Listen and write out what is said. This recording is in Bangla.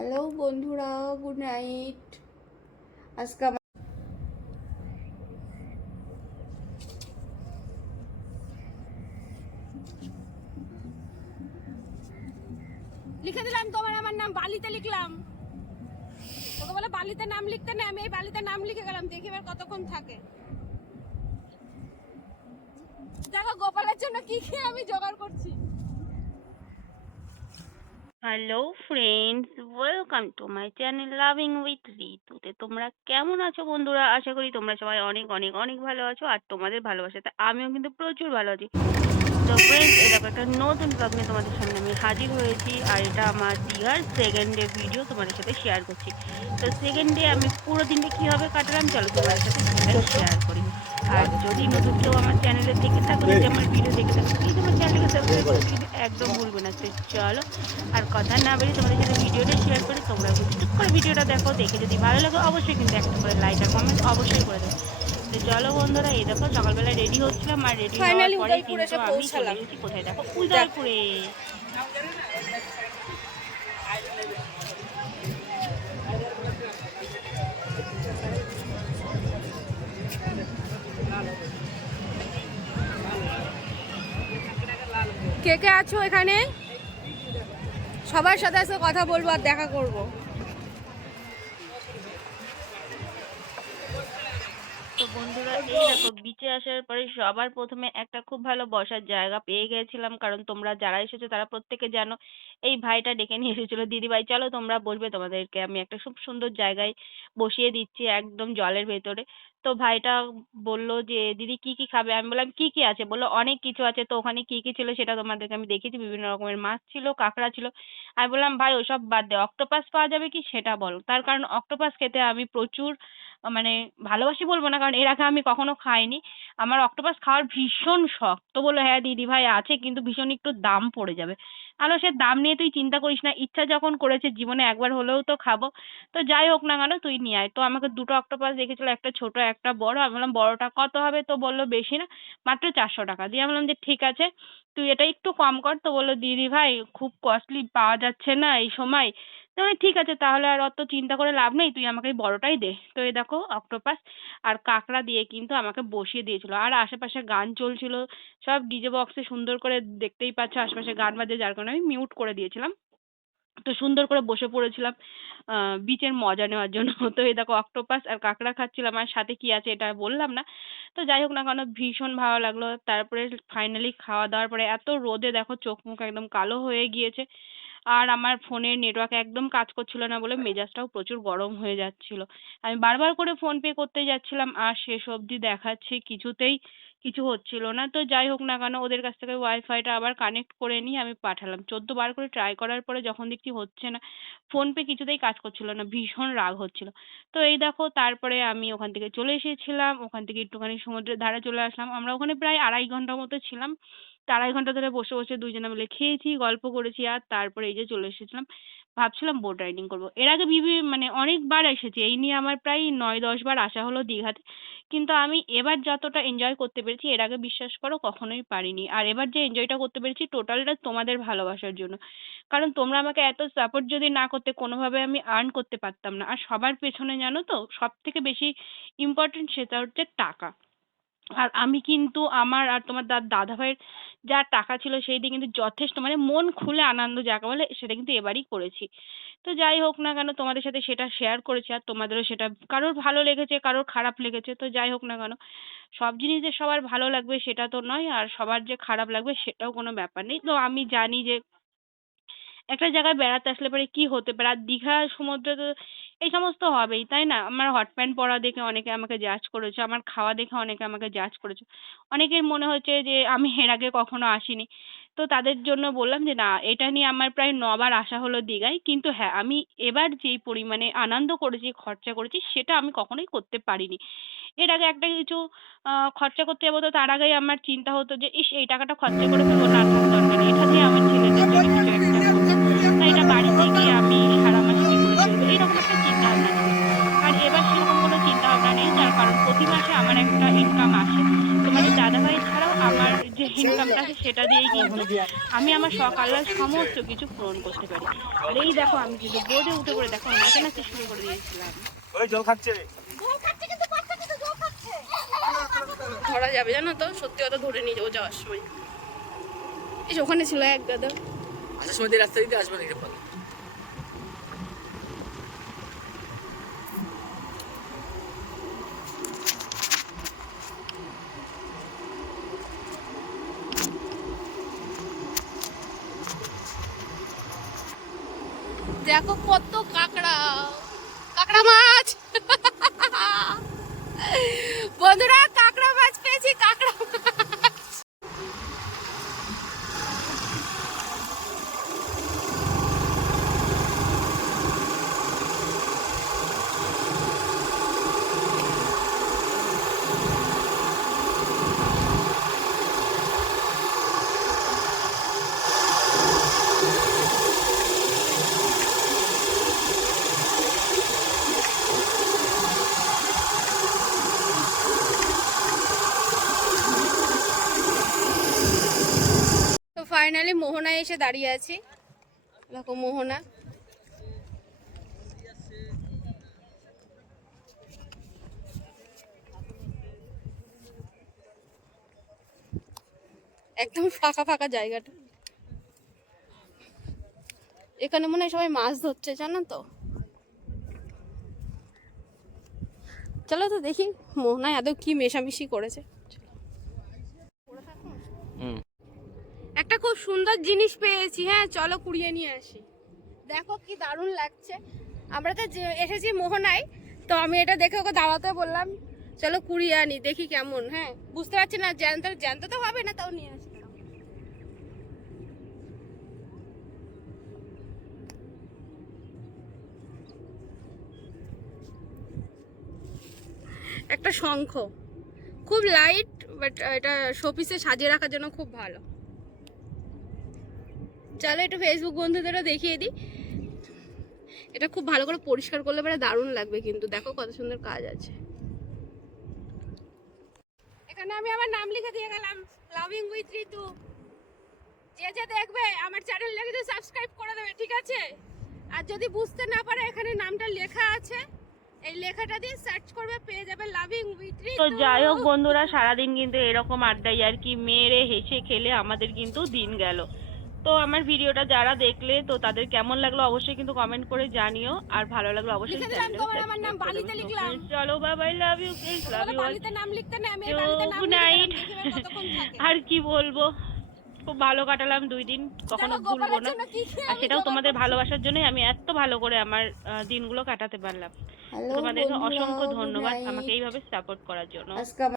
হ্যালো বন্ধুরা, গুড নাইট। আজকে লিখে দিলাম তোমার আমার নাম বালিতে লিখলাম। তোকে বলে বালিতে নাম লিখতে না, আমি এই বালিতে নাম লিখে গেলাম। দেখি এবার কতক্ষণ থাকে। দেখো গোপালের জন্য কি কি আমি জোগাড় করছি। Hello friends, welcome to my channel loving with ঋতুতে। তোমরা কেমন আছো বন্ধুরা? আশা করি তোমরা সবাই অনেক অনেক অনেক ভালো আছো, আর তোমাদের ভালোবাসাতে আমিও কিন্তু প্রচুর ভালো আছি। তো ফ্রেন্ডস, এটা একটা নতুন ব্লগ নিয়ে তোমাদের সামনে আমি হাজির হয়েছি, আর এটা আমার দীঘার সেকেন্ড ডে ভিডিও তোমাদের সাথে শেয়ার করছি। তো সেকেন্ড ডে আমি পুরো দিনটা কীভাবে কাটালাম চলো তোমাদের সাথে সেটাই শেয়ার করি। আর যদি নতুন কেউ আমার চ্যানেলে দেখে থাকো, যদি আমার ভিডিও দেখে থাকো, প্লিজ আমার চ্যানেলকে সাবস্ক্রাইব করতে কিন্তু একদম ভুলবে না। তো চলো আর কথা না বেরিয়ে তোমাদের সাথে ভিডিওটা শেয়ার করি। তোমরা টুক করে ভিডিওটা দেখো, দেখে যদি ভালো লাগে অবশ্যই কিন্তু একটা করে লাইক আর কমেন্ট অবশ্যই করে দেবো। তো চলো বন্ধুরা, এই দেখো সকালবেলা রেডি হচ্ছিলাম, আর রেডি হওয়ার পরে কিন্তু আমি চলে এসেছি কোথায় দেখো, উদয়পুরে। কে কে আছো এখানে? সবার সাথে আজকে কথা বলবো আর দেখা করবো। তো বন্ধুরা, এই দেখো বিচে আসার পরে সবার প্রথমে একটা খুব ভালো বসার জায়গা পেয়ে গেছিলাম, কারণ তোমরা যারা এসেছো তারা প্রত্যেকে জানো এই ভাইটা ডেকে নিয়ে এসেছিল, দিদি ভাই চলো তোমরা বসবে, তোমাদেরকে আমি একটা খুব সুন্দর জায়গায় বসিয়ে দিচ্ছি একদম জলের ভেতরে। তো ভাইটা বলল যে দিদি কি কি খাবে, আমি বললাম কি কি আছে, বললো অনেক কিছু আছে। তো ওখানে কি কি ছিল সেটা তোমাদেরকে আমি দেখিয়েছি, বিভিন্ন রকমের মাছ ছিল, কাঁকড়া ছিল। আমি বললাম ভাই ওসব বাদ দে, অক্টোপাস পাওয়া যাবে কি সেটা বলো। তার কারণ অক্টোপাস খেতে আমি প্রচুর মানে ভালোবাসি বলবো না, কারণ এর আগে আমি কখনো খাইনি। আমার অক্টোপাস খাওয়ার ভীষণ শখ। তো বললো হ্যাঁ দিদি ভাই আছে, কিন্তু ভীষণ একটু দাম পড়ে যাবে। আলো সে দাম নিয়ে তুই চিন্তা করিস না, ইচ্ছা যখন করেছে জীবনে একবার হলেও তো খাবো। তো যাই হোক না কেন তুই নিয়ে আয়। তো আমাকে দুটো অক্টোপাস দেখেছিল, একটা ছোট একটা বড়। আমি বললাম বড়টা কত হবে? তো বললো বেশি না, মাত্র 400 টাকা। দিয়ে আমি বললাম যে ঠিক আছে, তুই এটা একটু কম কর। তো বললো দিদি ভাই খুব কস্টলি পাওয়া যাচ্ছে না এই সময়। তো আমি ঠিক আছে তাহলে আর অত চিন্তা করে লাভ নেই, তুই আমাকে এই বড়টাই দে। তো এই দেখো অক্টোপাস আর কাঁকড়া দিয়ে কিন্তু আমাকে বসিয়ে দিয়েছিল, আর আশেপাশে গান চলছিল, সব ডিজে বক্সে সুন্দর করে, দেখতেই পাচ্ছ আশেপাশে গান বাজে, যার কারণে আমি মিউট করে দিয়েছিলাম। তো সুন্দর করে বসে পড়েছিলাম বিচের মজা নেওয়ার জন্য। তো এই দেখো অক্টোপাস আর কাঁকড়া খাচ্ছিলাম, আর সাথে কি আছে এটা বললাম না। তো যাই হোক না কেন ভীষণ ভালো লাগলো। তারপরে ফাইনালি খাওয়া দাওয়ার পরে এত রোদে দেখো চোখ মুখ একদম কালো হয়ে গিয়েছে, আর আমার ফোনের নেটওয়ার্ক একদম কাজ করছিল না বলে মেজাজটাও প্রচুর গরম হয়ে যাচ্ছিল। আমি বারবার করে ফোন পে করতে যাচ্ছিলাম, আর শেষ অবধি দেখাচ্ছে কিছুতেই কিছু হচ্ছিল না। তো যাই হোক না কেন ওদের কাছ থেকে ওয়াইফাইটা আবার কানেক্ট করে নিয়ে আমি পাঠালাম। 14 বার করে ট্রাই করার পরে যখন দেখছি হচ্ছে না, ফোন পে কিছুতেই কাজ করছিল না, ভীষণ রাগ হচ্ছিল। তো এই দেখো তারপরে আমি ওখান থেকে চলে এসেছিলাম, ওখান থেকে একটুখানি সমুদ্রের ধারে চলে আসলাম। আমরা ওখানে প্রায় 2.5 ঘন্টা মতো ছিলাম। তো 2.5 ঘন্টা ধরে বসে বসে দুইজনে মিলে খেয়েছি, গল্প করেছি, আর তারপরে এই যে চলে এসেছিলাম। ভাবছিলাম বোট রাইডিং করবো। এর আগে মানে অনেকবার এসেছি, এই নিয়ে আমার প্রায় 9-10 বার আসা হলো দীঘাতে। কিন্তু আমি এবার যতটা এনজয় করতে পেরেছি এর আগে বিশ্বাস করো কখনোই পারিনি। আর এবার যে এনজয়টা করতে পেরেছি টোটালটা তোমাদের ভালোবাসার জন্য। কারণ তোমরা আমাকে এত সাপোর্ট যদি না করতে কোনোভাবে আমি আর্ন করতে পারতাম না। আর সবার পেছনে জানো তো সব থেকে বেশি ইম্পর্টেন্ট সেটা হচ্ছে টাকা। আর আমি কিন্তু আমার আর তোমার দাদা ভাইয়ের যা টাকা ছিল সেই দিয়ে কিন্তু যথেষ্ট মানে মন খুলে আনন্দ যাকে বলে সেটা কিন্তু এবারই করেছি। তো যাই হোক না কেন তোমাদের সাথে সেটা শেয়ার করেছি, আর তোমাদেরও সেটা কারোর ভালো লেগেছে কারোর খারাপ লেগেছে। তো যাই হোক না কেন সব জিনিস যে সবার ভালো লাগবে সেটা তো নয়, আর সবার যে খারাপ লাগবে সেটাও কোনো ব্যাপার নেই। তো আমি জানি যে একটা জায়গায় বেড়াতে আসলে পরে কি হতে পারে। আর দীঘা সমুদ্রে তো এই সমস্ত হবেই, তাই না? আমার হট প্যান্ট পরা দেখে অনেকে আমাকে জাজ করেছে, আমার খাওয়া দেখে অনেকে আমাকে জাজ করেছে। অনেকের মনে হচ্ছে যে আমি এর আগে কখনো আসিনি। তো তাদের জন্য বললাম যে না, এটা নিয়ে আমার প্রায় 9 বার আসা হলো দীঘায়। কিন্তু হ্যাঁ, আমি এবার যেই পরিমাণে আনন্দ করেছি, খরচা করেছি সেটা আমি কখনোই করতে পারিনি। এর আগে একটা কিছু খরচা করতে যাবো তো তার আগেই আমার চিন্তা হতো যে ইস এই টাকাটা খরচা করে ফেলবো, না থাক দরকার নেই। এটা দিয়ে আমার ছেলেদের জন্য কিছু একটা করবো। না এটা বাড়িতে গিয়ে আমি সারা মাস কি করে চলবো? এইরকম একটা চিন্তা ভাবনা ছিল। আর এবার সেরকম কোনো চিন্তা ভাবনা নেই, যার কারণ প্রতি মাসে আমার একটা ইনকাম আসে। তোমাদের দাদাভাই ছাড়াও আমার যে ইনকামটা আছে সেটা দিয়েই কিন্তু আমি আমার শখ আহ্লাদ সমস্ত কিছু পূরণ করতে পারি। আর এই দেখো আমি কিন্তু বোর্ডে উঠে পড়ে দেখো নাচানাচি শুরু করে দিয়েছিলাম। জল খাচ্ছে কিন্তু বাচ্চা কিন্তু জল খাচ্ছে। ধরা যাবে জানো তো, সত্যি কথা ধরে নিয়ে যাবো যাওয়ার সময়। এই যে ওখানে ছিল এক দাদা, আসার সময় দিয়ে রাস্তা দিতে আসবে নাকি বল? দেখো কত কাঁকড়া, কাঁকড়া মাছ। বন্ধুরা কাঁকড়া মাছ পেয়েছি, কাঁকড়া মাছ। তো ফাইনালি মোহনায় এসে দাঁড়িয়ে আছি। দেখো মোহনা, একদম ফাঁকা ফাঁকা জায়গাটা। এখানে মনে হয় সবাই মাছ ধরছে জানো তো। চলো তো দেখি মোহনায় আদৌ কি মেশামেশি করেছে। একটা খুব সুন্দর জিনিস পেয়েছি, হ্যাঁ চলো কুড়িয়ে নিয়ে আসি। দেখো কি দারুণ লাগছে। আমরা তো এসেছি মোহনায়, তো আমি এটা দেখে ওকে দাঁড়াতে বললাম চলো কুড়িয়ে আনি, দেখি কেমন। হ্যাঁ বুঝতে পারছি না, জ্যান্ত জ্যান্ত তো হবে না, তাও নিয়ে আসি। একটা শঙ্খ, খুব লাইট, বাট এটা শোপিসে সাজিয়ে রাখার জন্য খুব ভালো। চলো একটু ফেসবুক বন্ধুদেরও দেখিয়ে দিই। এটা খুব ভালো করে পরিষ্কার করলে পরে দারুণ লাগবে, কিন্তু দেখো কত সুন্দর কাজ আছে। এখানে আমি আমার নাম লিখে দিয়ে গেলাম, লাভিং উইথ ঋতু। যে যে দেখবে আমার চ্যানেলটা কিন্তু সাবস্ক্রাইব করে দেবে, ঠিক আছে? আর যদি বুঝতে না পারে এখানে নামটা লেখা আছে, এই লেখাটা দিয়ে সার্চ করবে, পেয়ে যাবে লাভিং উইথ ঋতু। তো যাই হোক বন্ধুরা, সারাদিন কিন্তু এরকম আড্ডাই আর কি, মেরে হেসে খেলে আমাদের কিন্তু দিন গেল। তো আমার ভিডিওটা যারা দেখলে তো তাদের কেমন লাগলো অবশ্যই কিন্তু কমেন্ট করে জানিও, আর ভালো লাগলো অবশ্যই লিখে দিলাম তোমার আমার নাম বালিতে লিখলাম। চলো bye bye, love you please, love you. বালিতে নাম লিখতে না, আমি এই বালিতে নাম গুড লিখে নাইট। দিলাম, দেখি কতক্ষণ থাকে। আর কি বলবো, খুব ভালো কাটালাম 2 দিন, কখনো দেখো, ভুলবো গোপালের না। জন্য কি খেয়ে আর আমি সেটাও জোগাড় তোমাদের করছি। ভালোবাসার জন্যই আমি এত ভালো করে আমার দিনগুলো কাটাতে পারলাম। হ্যালো তোমাদেরকে বন্ধুরা, অসংখ্য good ধন্যবাদ night। আমাকে এইভাবে সাপোর্ট করার জন্য। আজকে